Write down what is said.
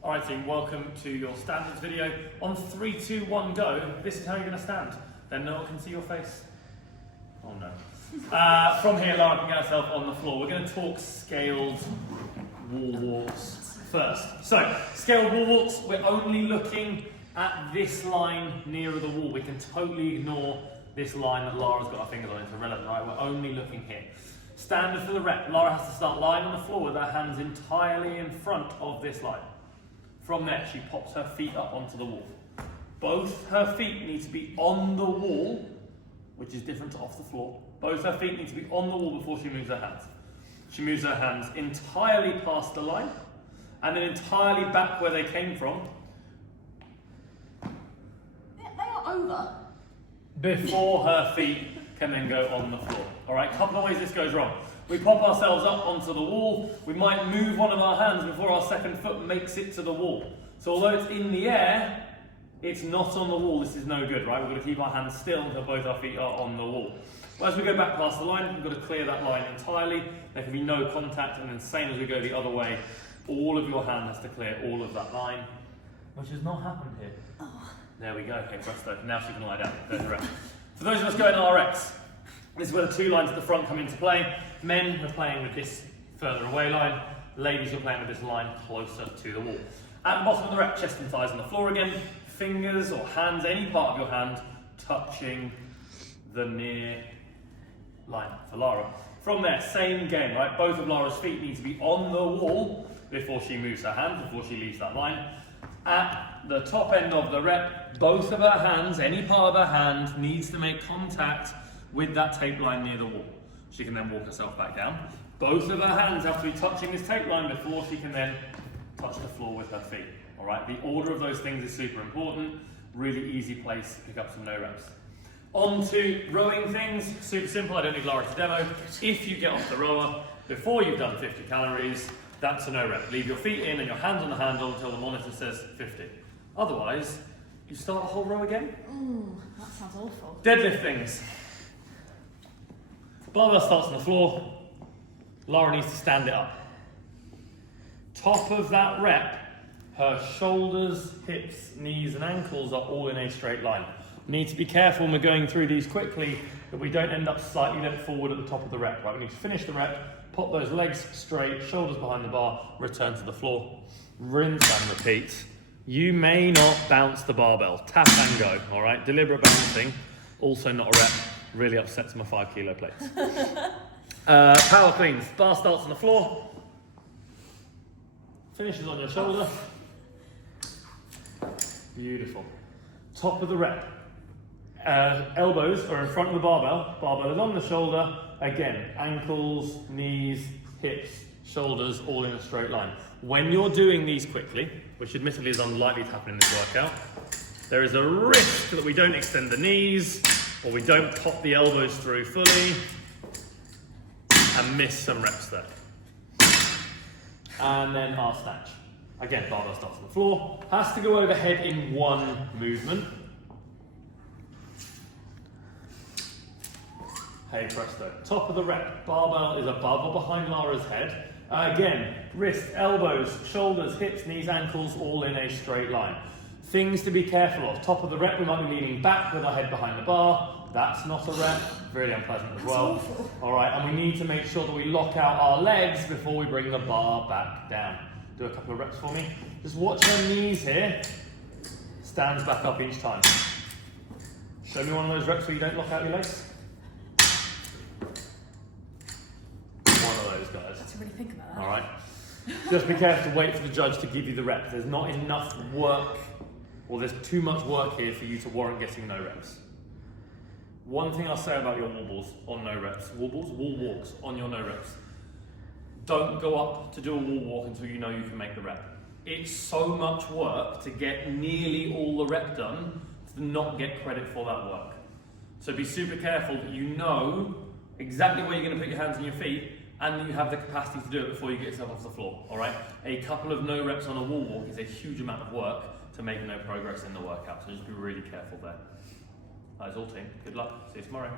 Alright team, welcome to your standards video. On 3, 2, 1, go, this is how you're going to stand. Then no one can see your face. Oh no. From here, Lara can get herself on the floor. We're going to talk scaled wall walks first. So, scaled wall walks, we're only looking at this line nearer the wall. We can totally ignore this line that Lara's got her fingers on. It's irrelevant, right? We're only looking here. Standard for the rep, Lara has to start lying on the floor with her hands entirely in front of this line. From there, she pops her feet up onto the wall. Both her feet need to be on the wall, which is different to off the floor. Both her feet need to be on the wall before she moves her hands. She moves her hands entirely past the line, and then entirely back where they came from. They are over. Before her feet can then go on the floor. All right, couple of ways this goes wrong. We pop ourselves up onto the wall. We might move one of our hands before our second foot makes it to the wall. So although it's in the air, it's not on the wall. This is no good, right? We've got to keep our hands still until both our feet are on the wall. As we go back past the line, we've got to clear that line entirely. There can be no contact, and then same as we go the other way, all of your hand has to clear all of that line, which has not happened here. Oh. There we go, okay, presto. Now she can lie down. There's the rep. For those of us going RX, this is where the two lines at the front come into play. Men, we're playing with this further away line. Ladies, you're playing with this line closer to the wall. At the bottom of the rep, chest and thighs on the floor again. Fingers or hands, any part of your hand, touching the near line for Lara. From there, same game, right? Both of Lara's feet need to be on the wall before she moves her hand, before she leaves that line. At the top end of the rep, both of her hands, any part of her hand, needs to make contact with that tape line near the wall. She can then walk herself back down. Both of her hands have to be touching this tape line before she can then touch the floor with her feet. All right, the order of those things is super important. Really easy place to pick up some no reps. On to rowing things, super simple, I don't need Lara to demo. If you get off the rower before you've done 50 calories, that's a no rep. Leave your feet in and your hands on the handle until the monitor says 50. Otherwise, you start a whole row again. Ooh, that sounds awful. Deadlift things. Barbell starts on the floor. Lara needs to stand it up. Top of that rep, her shoulders, hips, knees and ankles are all in a straight line. Need to be careful when we're going through these quickly that we don't end up slightly bent forward at the top of the rep. Right, we need to finish the rep, pop those legs straight, shoulders behind the bar, return to the floor, rinse and repeat. You may not bounce the barbell, tap and go, all right? Deliberate bouncing, also not a rep, really upsets my 5 kilo plates. Power cleans, bar starts on the floor, finishes on your shoulder. Beautiful. Top of the rep. Elbows are in front of the barbell. Barbell is on the shoulder. Again, ankles, knees, hips, shoulders, all in a straight line. When you're doing these quickly, which admittedly is unlikely to happen in this workout, there is a risk that we don't extend the knees or we don't pop the elbows through fully and miss some reps there. And then our snatch. Again, barbell starts on the floor. Has to go overhead in one movement. Hey presto. Top of the rep. Barbell is above or behind Lara's head. Again, wrist, elbows, shoulders, hips, knees, ankles, all in a straight line. Things to be careful of. Top of the rep, we might be leaning back with our head behind the bar. That's not a rep. Really unpleasant as well. All right, and we need to make sure that we lock out our legs before we bring the bar back down. Do a couple of reps for me. Just watch her knees here. Stands back up each time. Show me one of those reps where you don't lock out your legs. One of those guys. I have to really think about that. All right. Just be careful to wait for the judge to give you the reps. There's not enough work, or there's too much work here for you to warrant getting no reps. One thing I'll say about your wall balls on no reps, wall walks on your no reps. Don't go up to do a wall walk until you know you can make the rep. It's so much work to get nearly all the rep done to not get credit for that work. So be super careful that you know exactly where you're going to put your hands and your feet and that you have the capacity to do it before you get yourself off the floor, all right? A couple of no reps on a wall walk is a huge amount of work to make no progress in the workout, so just be really careful there. That is all team, good luck, see you tomorrow.